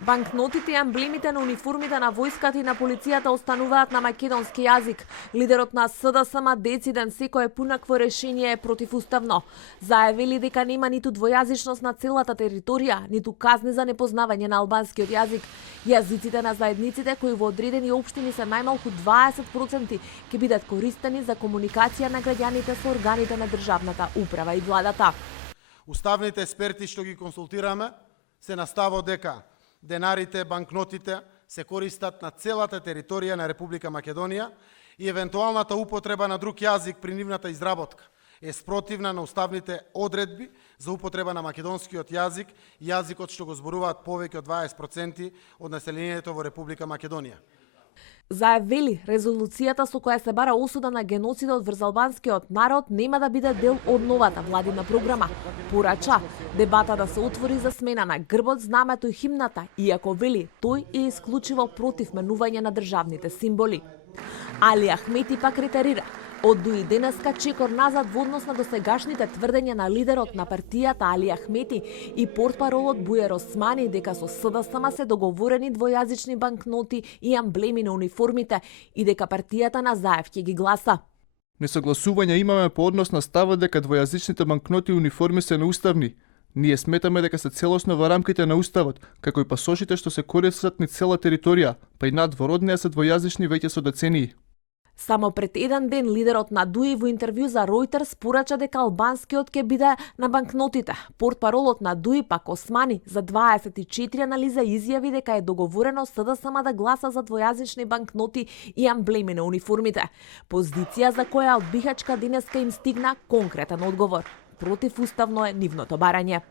Банкнотите и амблемите на униформите на војската и на полицијата остануваат на македонски јазик. Лидерот на СДСМ дециден секое пунакво решение е противуставно. Заявили дека нема ниту двојазичност на целата територија, ниту казни за непознавање на албанскиот јазик. Јазиците на заедниците кои во одредени општини се најмалку 20% ќе бидат користени за комуникација на граѓаните со органите на државната управа и владата. Уставните експерти што ги консултираме се на ставот дека денарите, банкнотите се користат на целата територија на Република Македонија и евентуалната употреба на друг јазик при нивната изработка е спротивна на уставните одредби за употреба на македонскиот јазик, јазикот што го зборуваат повеќе од 20% од населението во Република Македонија. Заявили, резолуцијата со која се бара осуда на геноцидот врз албанскиот народ нема да биде дел од новата владина програма. Порача дебата да се отвори за смена на грбот, знамето и химната, иако вели тој е исклучиво против менување на државните символи. Али Ахмети пак ретерира. Од дуи денеска чекор назад во однос на досегашните тврдења на лидерот на партијата Али Ахмети и портпаролот Бујер Османи дека со СДСМ се договорени двојазични банкноти и амблеми на униформите и дека партијата на Заев ќе ги гласа. Несогласувања имаме по однос на ставот дека двојазичните банкноти и униформи се неуставни. Ние сметаме дека се целосно во рамките на уставот, како и пасошите што се користат низ цела територија, па и надвороднија се двојазични веќе со децении. Само пред еден ден лидерот на ДУИ во интервју за Reuters порача дека албанскиот ќе биде на банкнотите. Портпаролот на ДУИ пак Османи за 24 анализа изјави дека е договорено СДСМ да гласа за двојазични банкноти и амблеми на униформите. Позиција за која од Бихачка денеска им стигна конкретен одговор. Противуставно е нивното барање.